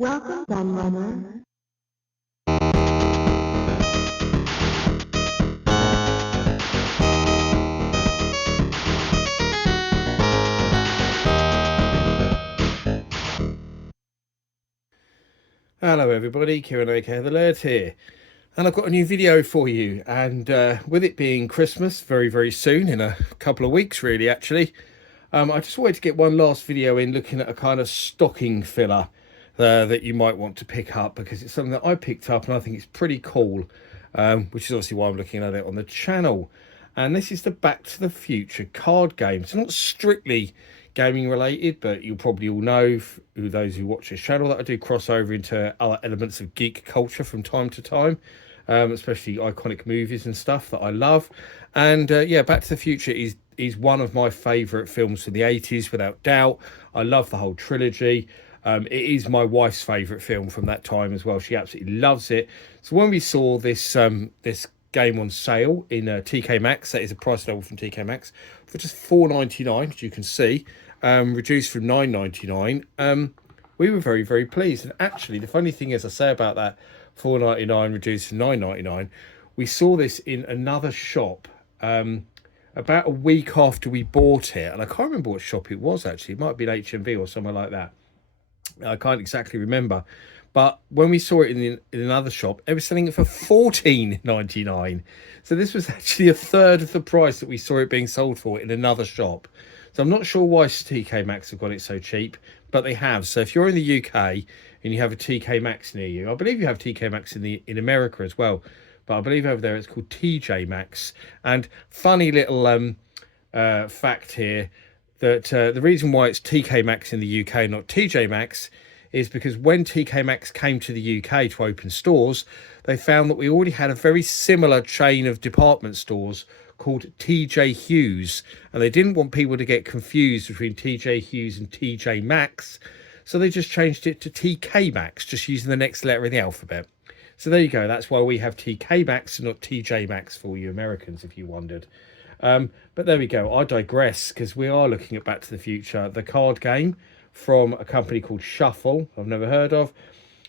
Welcome, Gunrunner. Hello everybody, Kieran aka The Laird here, and I've got a new video for you. And with it being Christmas very soon, in a couple of weeks really actually, I just wanted to get one last video in looking at a kind of stocking filler that you might want to pick up, because it's something that I picked up and I think it's pretty cool, which is obviously why I'm looking at it on the channel. And this is the Back to the Future card game. It's not strictly gaming related, but you'll probably all know, those who watch this channel, that I do cross over into other elements of geek culture from time to time, especially iconic movies and stuff that I love. And yeah, Back to the Future is one of my favourite films from the 80s, without doubt. I love the whole trilogy. It is my wife's favourite film from that time as well. She absolutely loves it. So when we saw this game on sale in TK Maxx, that is a price level from TK Maxx, for just $4.99, as you can see, reduced from $9.99. We were very pleased. And actually, the funny thing is, I say about that $4.99 reduced from $9.99, we saw this in another shop about a week after we bought it, and I can't remember what shop it was actually. It might have been HMV or somewhere like that. I can't exactly remember. But when we saw it in another shop, they were selling it for $14.99. So this was actually a third of the price that we saw it being sold for in another shop. So I'm not sure why TK Maxx have got it so cheap, but they have. So if you're in the UK and you have a TK Maxx near you, I believe you have TK Maxx in America as well, but I believe over there it's called TJ Maxx. And funny little fact here, that the reason why it's TK Maxx in the UK, not TJ Maxx, is because when TK Maxx came to the UK to open stores, they found that we already had a very similar chain of department stores called TJ Hughes, and they didn't want people to get confused between TJ Hughes and TJ Maxx, so they just changed it to TK Maxx, just using the next letter in the alphabet. So there you go. That's why we have TK Maxx and not TJ Maxx for you Americans, if you wondered. But there we go. I digress, because we are looking at Back to the Future, the card game, from a company called Shuffle, I've never heard of.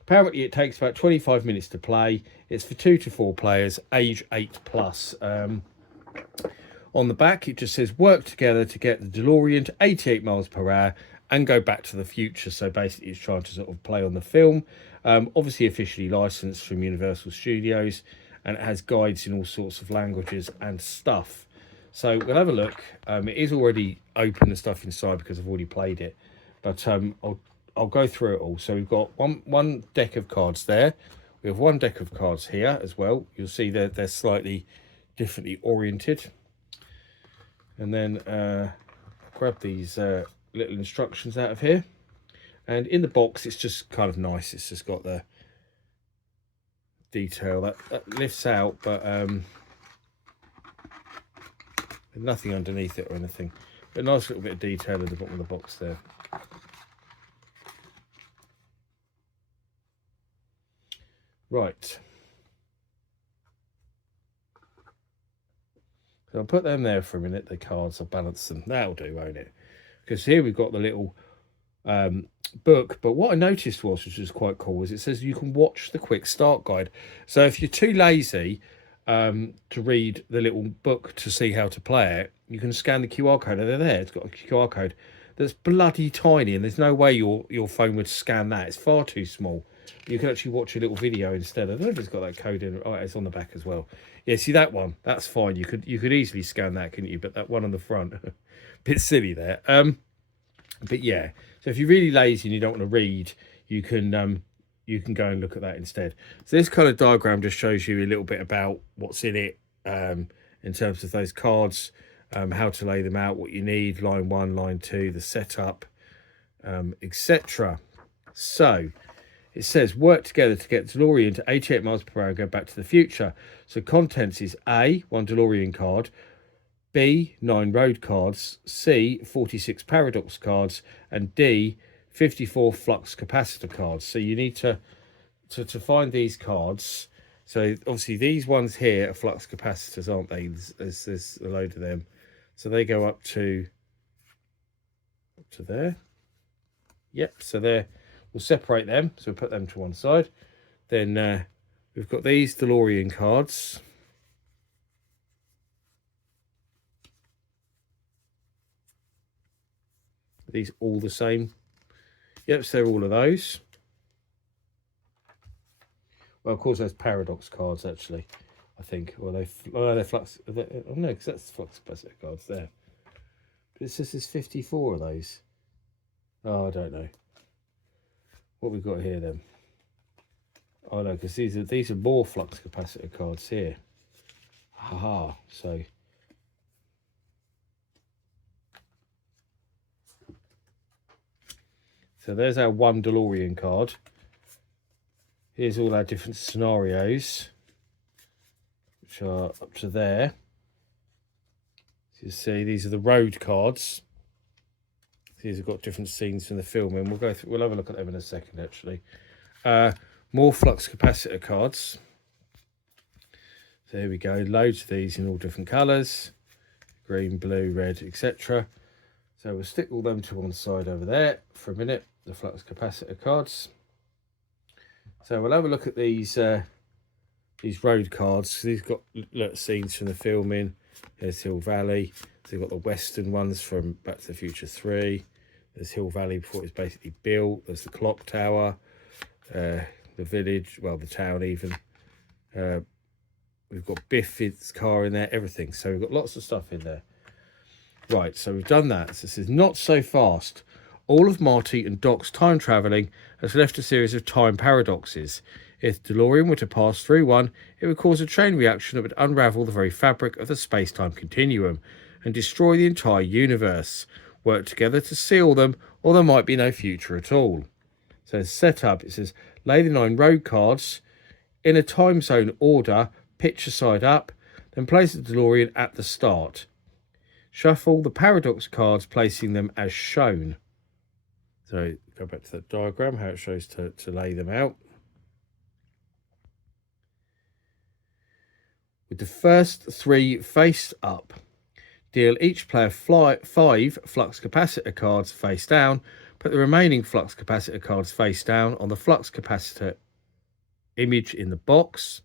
Apparently it takes about 25 minutes to play. It's for 2 to 4 players, age 8+. On the back it just says work together to get the DeLorean to 88 miles per hour and go back to the future. So basically it's trying to sort of play on the film. Obviously officially licensed from Universal Studios, and it has guides in all sorts of languages and stuff. So we'll have a look. It is already open and stuff inside because I've already played it. But I'll go through it all. So we've got one deck of cards there. We have one deck of cards here as well. You'll see that they're slightly differently oriented. And then grab these little instructions out of here. And in the box, it's just kind of nice. It's just got the detail that lifts out, but nothing underneath it or anything. But a nice little bit of detail at the bottom of the box there. Right. So I'll put them there for a minute, the cards, I'll balance them. That'll do, won't it? Because here we've got the little book. But what I noticed was, which was quite cool, is it says you can watch the quick start guide. So if you're too lazy to read the little book to see how to play it, you can scan the QR code. They're there. It's got a QR code that's bloody tiny, and there's no way your phone would scan that. It's far too small. You can actually watch a little video instead. I don't know if it's got that code in. Oh, it's on the back as well. Yeah, see that one? That's fine. You could easily scan that, couldn't you? But that one on the front, bit silly there. But yeah. So if you're really lazy and you don't want to read, you can go and look at that instead. So this kind of diagram just shows you a little bit about what's in it, in terms of those cards, how to lay them out, what you need, line 1, line 2, the setup, etc. So it says work together to get DeLorean to 88 miles per hour and go back to the future. So contents is A, 1 DeLorean card, B, 9 road cards, C, 46 paradox cards, and D, 54 flux capacitor cards. So you need to find these cards. So obviously these ones here are flux capacitors, aren't they? There's a load of them. So they go up to there. Yep, so they're we'll separate them. So we'll put them to one side. Then we've got these DeLorean cards. Are these all the same? Yep, so they're all of those. Well, of course, there's paradox cards, actually, I think. Or they're flux... Oh, no, because that's flux capacitor cards there. But it says there's 54 of those. Oh, I don't know. What we've got here, then? Oh, no, because these are more flux capacitor cards here. Haha, so... So there's our one DeLorean card. Here's all our different scenarios, which are up to there. So you see, these are the road cards. These have got different scenes from the film, and we'll have a look at them in a second, actually. More flux capacitor cards. So here we go, loads of these in all different colours. Green, blue, red, etc. So we'll stick all them to one side over there for a minute, the flux capacitor cards. So we'll have a look at these road cards. These got scenes from the filming. There's Hill Valley. So we've got the western ones from Back to the Future 3. There's Hill Valley before it was basically built. There's the clock tower, the village, well, the town even. We've got Biff's car in there, everything. So we've got lots of stuff in there. Right, so we've done that. So this is not so fast. All of Marty and Doc's time travelling has left a series of time paradoxes. If the DeLorean were to pass through one, it would cause a chain reaction that would unravel the very fabric of the space-time continuum and destroy the entire universe. Work together to seal them, or there might be no future at all. So setup, it says, lay the 9 road cards in a time zone order, picture side up, then place the DeLorean at the start. Shuffle the paradox cards, placing them as shown. So go back to that diagram, how it shows to lay them out. With the first 3 faced up, deal each player 5 flux capacitor cards face down, put the remaining flux capacitor cards face down on the flux capacitor image in the box.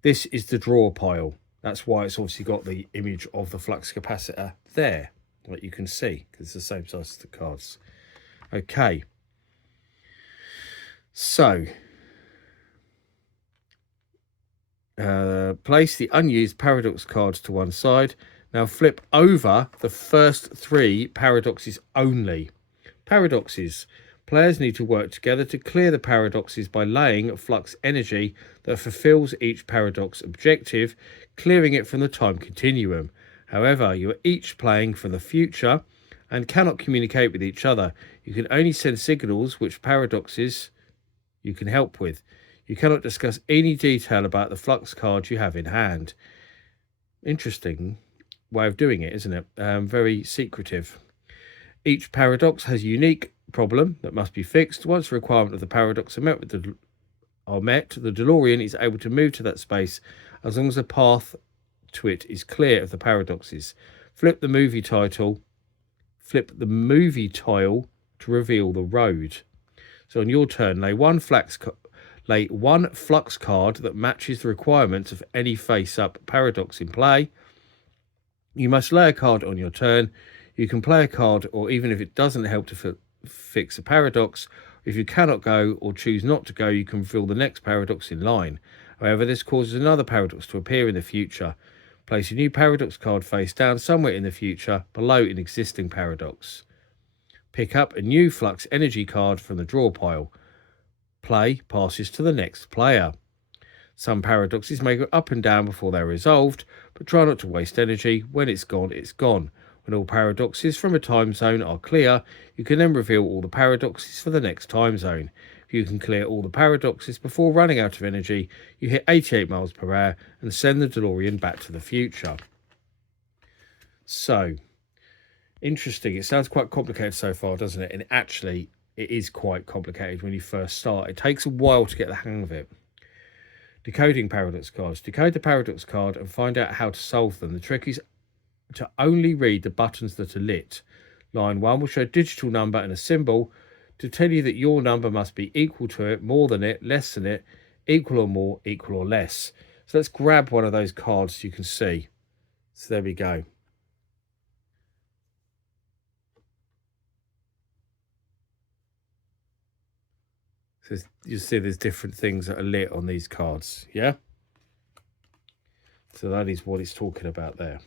This is the draw pile. That's why it's obviously got the image of the flux capacitor there, like you can see, because it's the same size as the cards. Okay. So, place the unused paradox cards to one side. Now flip over the first 3 paradoxes only. Paradoxes. Players need to work together to clear the paradoxes by laying flux energy that fulfills each paradox objective, clearing it from the time continuum. However, you are each playing for the future and cannot communicate with each other. You can only send signals which paradoxes you can help with. You cannot discuss any detail about the flux cards you have in hand. Interesting way of doing it, isn't it? Very secretive. Each paradox has a unique problem that must be fixed. Once the requirement of the paradox are met, the DeLorean is able to move to that space as long as the path to it is clear of the paradoxes. Flip the movie tile to reveal the road. So on your turn, lay one flux card that matches the requirements of any face-up paradox in play. You must lay a card on your turn. You can play a card, or even if it doesn't help to fix a paradox, if you cannot go or choose not to go, you can reveal the next paradox in line. However, this causes another paradox to appear in the future. Place a new paradox card face down somewhere in the future below an existing paradox. Pick up a new flux energy card from the draw pile. Play passes to the next player. Some paradoxes may go up and down before they're resolved, but try not to waste energy. When it's gone, it's gone. When all paradoxes from a time zone are clear, you can then reveal all the paradoxes for the next time zone. If you can clear all the paradoxes before running out of energy, you hit 88 miles per hour and send the DeLorean back to the future. So, interesting. It sounds quite complicated so far, doesn't it? And actually, it is quite complicated when you first start. It takes a while to get the hang of it. Decoding paradox cards. Decode the paradox card and find out how to solve them. The trick is to only read the buttons that are lit. Line 1 will show a digital number and a symbol. to tell you that your number must be equal to it, more than it, less than it, equal or more, equal or less. So let's grab one of those cards so you can see. So there we go. So you see there's different things that are lit on these cards, yeah? So that is what it's talking about there.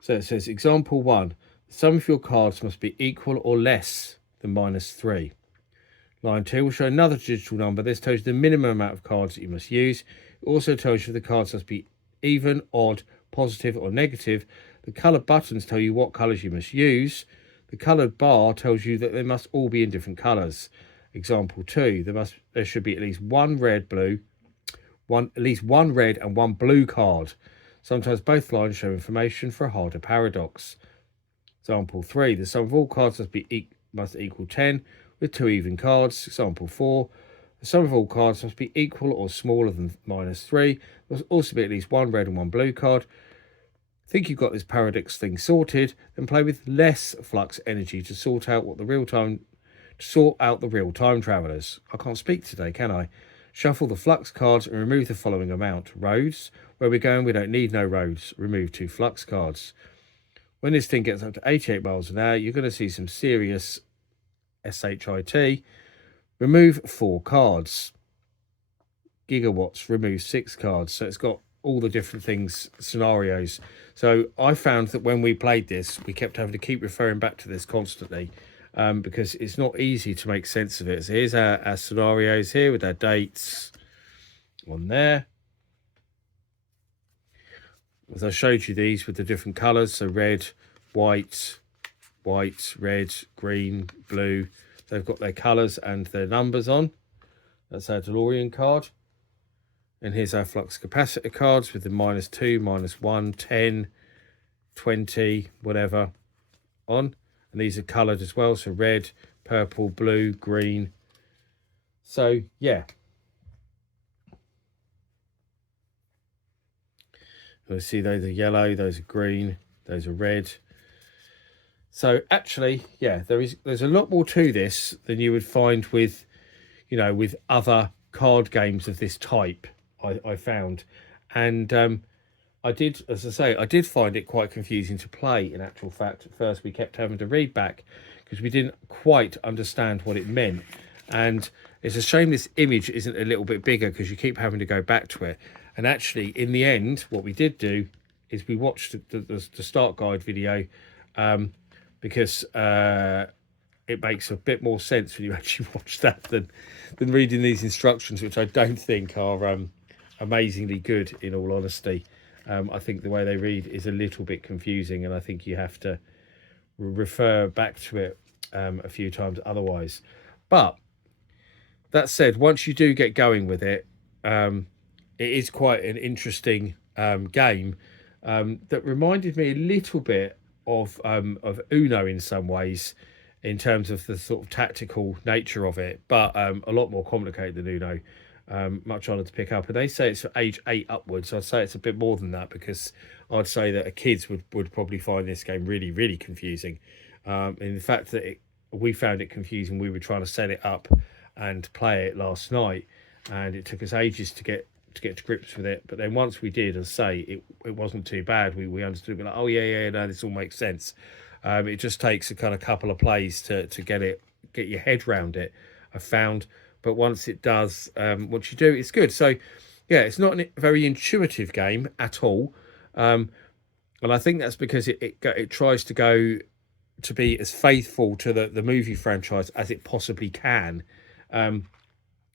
So it says, example 1, the sum of your cards must be equal or less than -3. Line 2 will show another digital number. This tells you the minimum amount of cards that you must use. It also tells you the cards must be even, odd, positive or negative. The coloured buttons tell you what colours you must use. The coloured bar tells you that they must all be in different colours. Example 2, there should be at least one red and one blue card. Sometimes both lines show information for a harder paradox. Example 3, the sum of all cards must equal 10 with 2 even cards. Example 4, the sum of all cards must be equal or smaller than -3. There must also be at least one red and one blue card. Think you've got this paradox thing sorted, then play with less flux energy to sort out the real time travelers. I can't speak today, can I? Shuffle the flux cards and remove the following amount. Roads. Where we're going, we don't need no roads. Remove 2 flux cards. When this thing gets up to 88 miles an hour, you're going to see some serious SHIT. Remove 4 cards. Gigawatts. Remove 6 cards. So it's got all the different things, scenarios. So I found that when we played this, we kept having to keep referring back to this constantly. Because it's not easy to make sense of it. So here's our scenarios here with our dates on there. As I showed you these with the different colours, so red, white, red, green, blue. They've got their colours and their numbers on. That's our DeLorean card. And here's our flux capacitor cards with the -2, -1, 10, 20, whatever on. And these are coloured as well, so red, purple, blue, green. So, yeah. You'll see those are yellow, those are green, those are red. So, actually, yeah, there's a lot more to this than you would find with, with other card games of this type, I found. And I did find it quite confusing to play, in actual fact. At first, we kept having to read back because we didn't quite understand what it meant. And it's a shame this image isn't a little bit bigger because you keep having to go back to it. And actually, in the end, what we did do is we watched the start guide video because it makes a bit more sense when you actually watch that than reading these instructions, which I don't think are amazingly good, in all honesty. I think the way they read is a little bit confusing, and I think you have to refer back to it a few times otherwise. But that said, once you do get going with it, it is quite an interesting game that reminded me a little bit of Uno in some ways, in terms of the sort of tactical nature of it, but a lot more complicated than Uno. Much harder to pick up, and they say it's for age 8 upwards. I'd say it's a bit more than that, because I'd say that kids would probably find this game really, really confusing. In the fact that we found it confusing, we were trying to set it up and play it last night, and it took us ages to get to grips with it. But then once we did, as I say, it wasn't too bad. We understood. We're like, oh yeah, no, this all makes sense. It just takes a kind of couple of plays to get your head round it, I found. But once it does, once you do, it's good. So, yeah, it's not a very intuitive game at all. And I think that's because it tries to go to be as faithful to the movie franchise as it possibly can,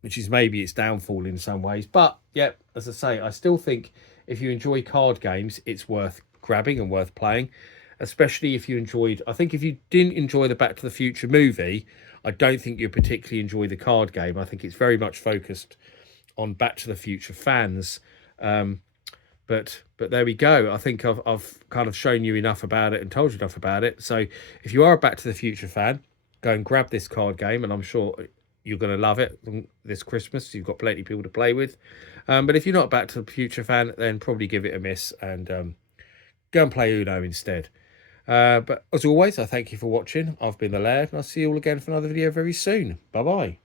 which is maybe its downfall in some ways. But, yeah, as I say, I still think if you enjoy card games, it's worth grabbing and worth playing, especially if you enjoyed... I think if you didn't enjoy the Back to the Future movie, I don't think you particularly enjoy the card game. I think it's very much focused on Back to the Future fans. But there we go. I think I've kind of shown you enough about it and told you enough about it. So if you are a Back to the Future fan, go and grab this card game, and I'm sure you're going to love it this Christmas. You've got plenty of people to play with. But if you're not a Back to the Future fan, then probably give it a miss and go and play Uno instead. But as always, I thank you for watching. I've been the Laird, and I'll see you all again for another video very soon. Bye bye.